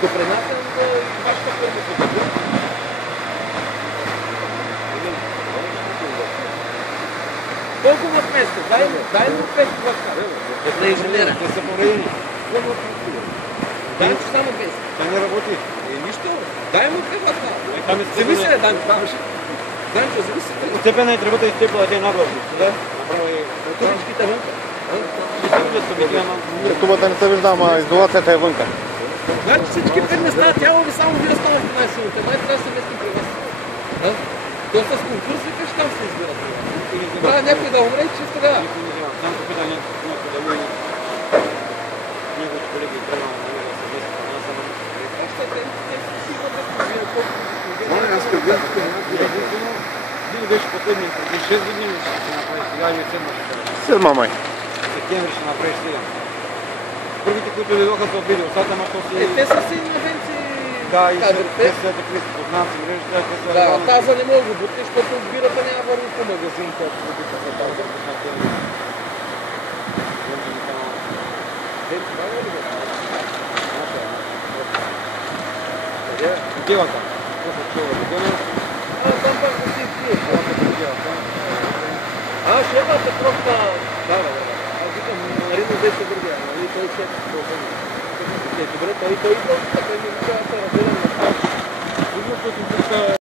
Допринасям за вашата първа. Колко му вместо? Дай му 5 влака. На инженера. Те са повредени. Дай му само 10. Тя не работи. Нищо. Дай му 5 влака. Зависи ли, дай му даваш. Данчо, зависи. Степена и тръбата изтепла един наглас. Да? Туричките вънка. Тубата не се вижда, ама изолацията е вънка. Значи всички 5 места, тяло ви само вие станахте най-силните. Май трябва да се местим при вас. То с конкурс викаш там се избират при вас. Трябва някой да умре, че тогава. Там попита някой да го неговите колеги трябва да намерят да се местят на нас, ама... Вие беше последния, преди 6 години ще се направи, сега или 7 7 май. септември ще направиш 7. Първите, които дойдоха са обиди, остата, ама що си... Те са си инвенции. Да, и те са такви познанци, мрежата, те са... Да, таза не мога да бутни, защото бирата няма върви по магазин, който бутиха за таза. Отива там. Какво се чува? Догоня? Там пак да си пие. Шефата просто... Да. Аз викам, Марино беше другия, нали той шеф. Добре, той идва, така и не мога да се разделям на това.